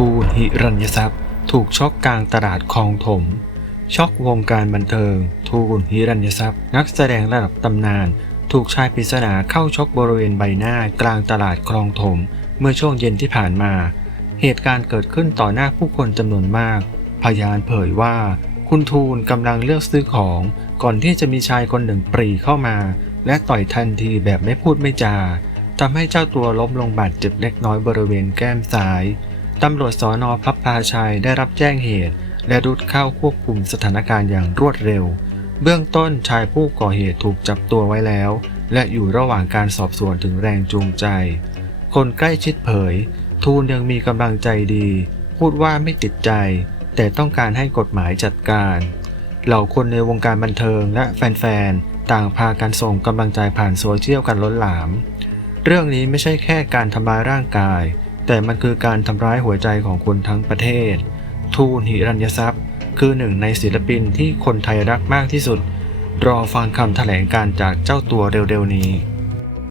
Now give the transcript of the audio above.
ทูตหิรัญยทรัพย์ ถูกช็อกกลางตลาดคลองถม ช็อกวงการบันเทิง ทูตหิรัญยทรัพย์ นักแสดงระดับตำนาน ถูกชายปริศนาเข้าช็อกบริเวณใบหน้ากลางตลาดคลองถม เมื่อช่วงเย็นที่ผ่านมา เหตุการณ์เกิดขึ้นต่อหน้าผู้คนจำนวนมาก พยานเผยว่า คุณทูลกำลังเลือกซื้อของ ก่อนที่จะมีชายคนหนึ่งปรีเข้ามา และต่อยทันทีแบบไม่พูดไม่จาทำให้เจ้าตัวล้มลงบาดเจ็บเล็กน้อยบริเวณแก้มซ้าย ตำรวจสอนอพับพาชัยได้รับแจ้งเหตุ และรุดเข้าควบคุมสถานการณ์อย่างรวดเร็ว เบื้องต้นชายผู้ก่อเหตุถูกจับตัวไว้แล้ว และอยู่ระหว่างการสอบสวนถึงแรงจูงใจ คนใกล้ชิดเผย ทูลยังมีกำลังใจดี พูดว่าไม่ติดใจ แต่ต้องการให้กฎหมายจัดการ เหล่าคนในวงการบันเทิงและแฟนๆ ต่างพากันส่งกำลังใจผ่านโซเชียลกันล้นหลาม เรื่องนี้ไม่ใช่แค่การทำร้ายร่างกาย แต่มันคือการทำร้ายหัวใจของคนทั้งประเทศ ทูนหิรัญยทรัพย์ คือหนึ่งในศิลปินที่คนไทยรักมากที่สุด รอฟังคำแถลงการจากเจ้าตัวเร็วๆนี้